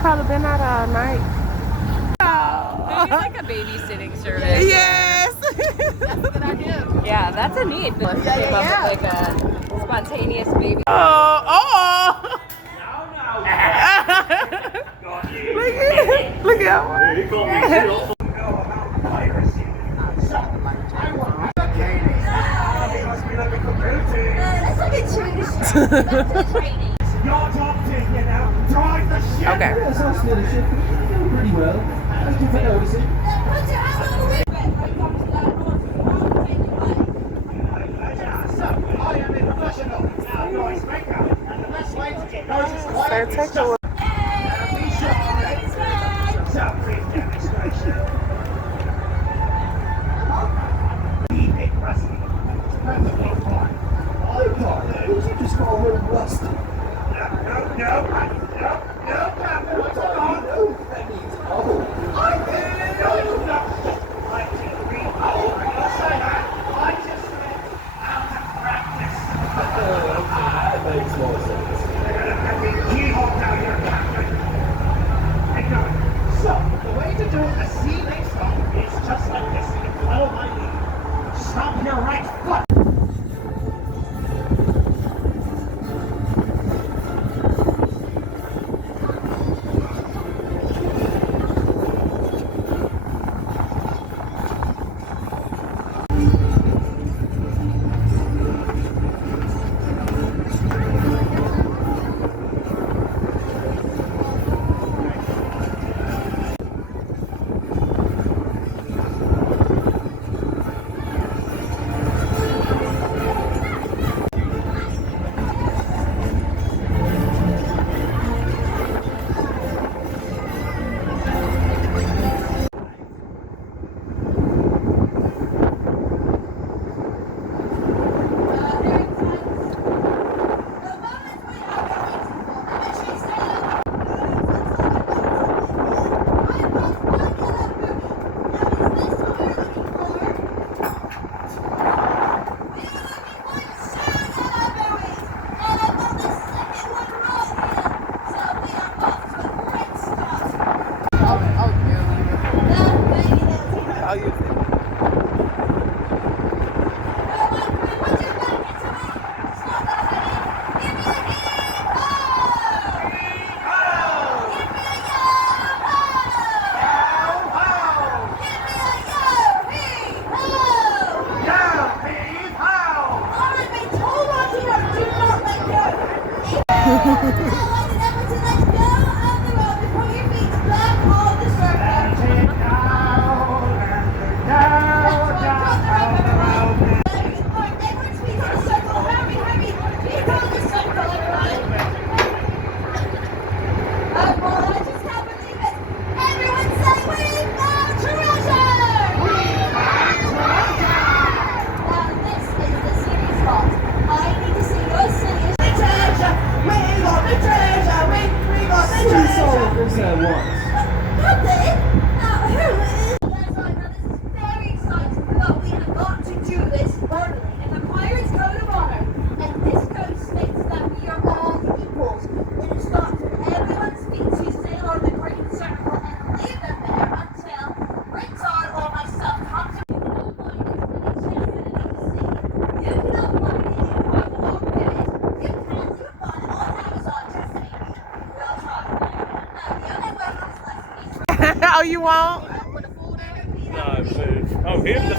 probably been out all night. Maybe like a babysitting service. Yes. That's a good idea. Yeah, that's a need. Yeah. Like a spontaneous baby. Oh. Look at Okay. Pretty well. Thank you for noticing. Sir, take a look. Did you just call her rusty? No. What's going on? That means trouble. I didn't know you nothing. I didn't read. Oh, I'll say that. I just meant out of practice. That makes more sense. Let me keyhole down here, Captain. Hey, go. So, the way to do a sea lake stop is just like this. You follow my lead. Stop your right foot. Oh, you won't? No, food. Oh, here's the